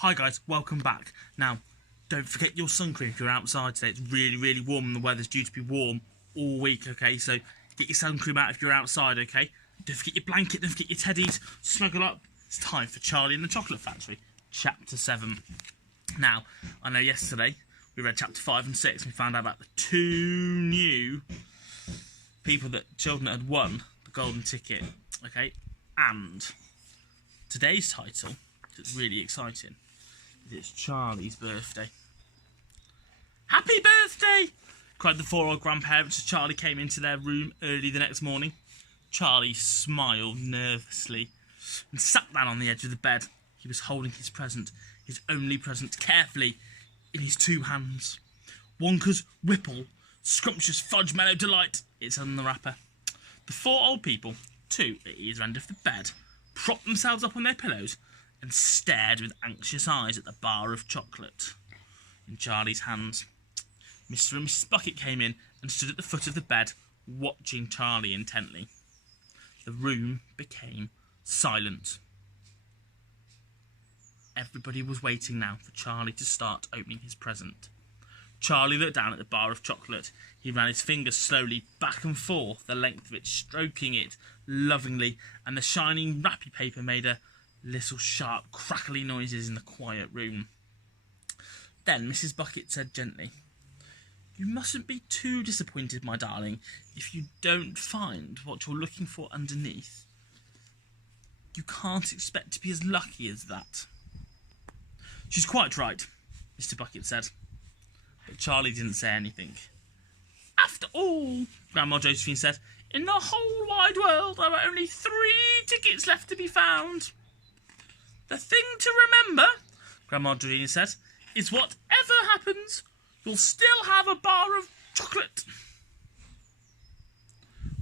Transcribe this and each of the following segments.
Hi guys, welcome back. Now, don't forget your sun cream if you're outside today. It's really, really warm and the weather's due to be warm all week, okay? So get your sun cream out if you're outside, okay? Don't forget your blanket, don't forget your teddies. Snuggle up. It's time for Charlie and the Chocolate Factory, Chapter 7. Now, I know yesterday we read Chapter 5 and 6 and we found out about the two new people that children had won the golden ticket, okay? And today's title is really exciting. It's Charlie's birthday. Happy birthday! Cried the four old grandparents as Charlie came into their room early the next morning. Charlie smiled nervously and sat down on the edge of the bed. He was holding his present, his only present, carefully in his two hands. Wonka's Whipple Scrumptious Fudge Mellow Delight, it said on the wrapper. The four old people, two at either end of the bed, propped themselves up on their pillows and stared with anxious eyes at the bar of chocolate in Charlie's hands. Mr. and Mrs. Bucket came in and stood at the foot of the bed, watching Charlie intently. The room became silent. Everybody was waiting now for Charlie to start opening his present. Charlie looked down at the bar of chocolate. He ran his fingers slowly back and forth the length of it, stroking it lovingly, and the shining wrappy paper made a little sharp crackly noises in the quiet room. Then Mrs. Bucket said gently, "You mustn't be too disappointed, my darling, if you don't find what you're looking for underneath. You can't expect to be as lucky as that." "She's quite right," Mr. Bucket said. But Charlie didn't say anything. "After all," Grandma Josephine said, "in the whole wide world there are only 3 tickets left to be found. The thing to remember," Grandma Georgina said, "is whatever happens, you'll still have a bar of chocolate."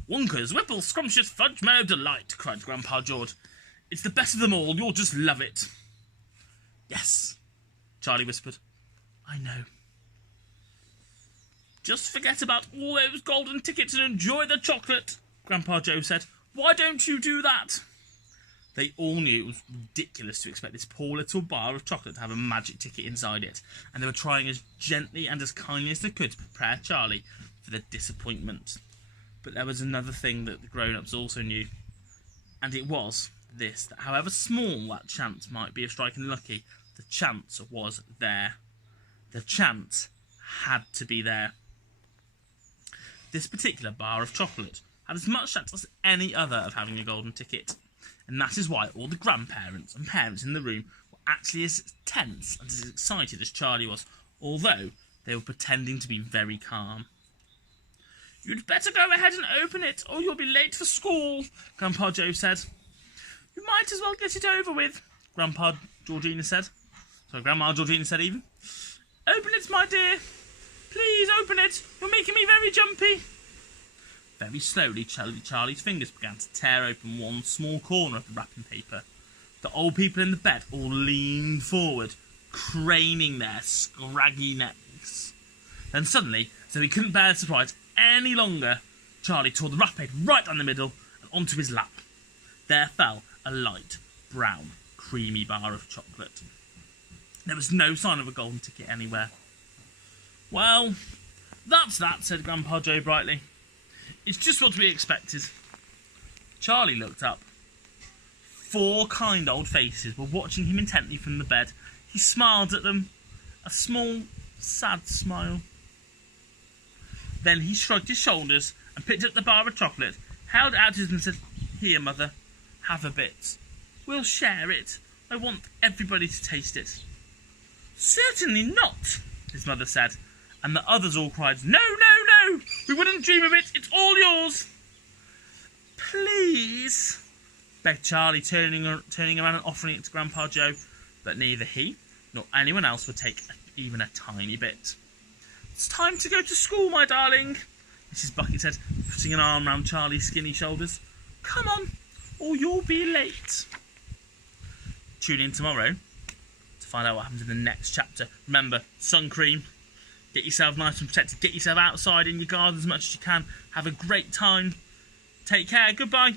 "Wonka's Whipple Scrumptious Fudge Mellow Delight," cried Grandpa George. "It's the best of them all. You'll just love it." "Yes," Charlie whispered. "I know." "Just forget about all those golden tickets and enjoy the chocolate," Grandpa Joe said. "Why don't you do that?" They all knew it was ridiculous to expect this poor little bar of chocolate to have a magic ticket inside it, and they were trying as gently and as kindly as they could to prepare Charlie for the disappointment. But there was another thing that the grown-ups also knew, and it was this, that however small that chance might be of striking lucky, the chance was there. The chance had to be there. This particular bar of chocolate had as much chance as any other of having a golden ticket. And that is why all the grandparents and parents in the room were actually as tense and as excited as Charlie was, although they were pretending to be very calm. "You'd better go ahead and open it, or you'll be late for school," Grandpa Joe said. "You might as well get it over with," Grandma Georgina said even. "Open it, my dear. Please open it. You're making me very jumpy." Very slowly, Charlie's fingers began to tear open one small corner of the wrapping paper. The old people in the bed all leaned forward, craning their scraggy necks. Then suddenly, as though he couldn't bear the surprise any longer, Charlie tore the wrapping paper right down the middle and onto his lap. There fell a light, brown, creamy bar of chocolate. There was no sign of a golden ticket anywhere. "Well, that's that," said Grandpa Joe brightly. "It's just what we expected." Charlie looked up. 4 kind old faces were watching him intently from the bed. He smiled at them, a small, sad smile. Then he shrugged his shoulders and picked up the bar of chocolate, held it out to them and said, "Here, Mother, have a bit. We'll share it. I want everybody to taste it." "Certainly not," his mother said, and the others all cried, "No, no, no! We wouldn't dream of it! It's all yours!" "Please," begged Charlie, turning around and offering it to Grandpa Joe, but neither he nor anyone else would take even a tiny bit. "It's time to go to school, my darling," Mrs. Bucket said, putting an arm round Charlie's skinny shoulders. "Come on, or you'll be late." Tune in tomorrow to find out what happens in the next chapter. Remember, sun cream. Get yourself nice and protected. Get yourself outside in your garden as much as you can. Have a great time. Take care. Goodbye.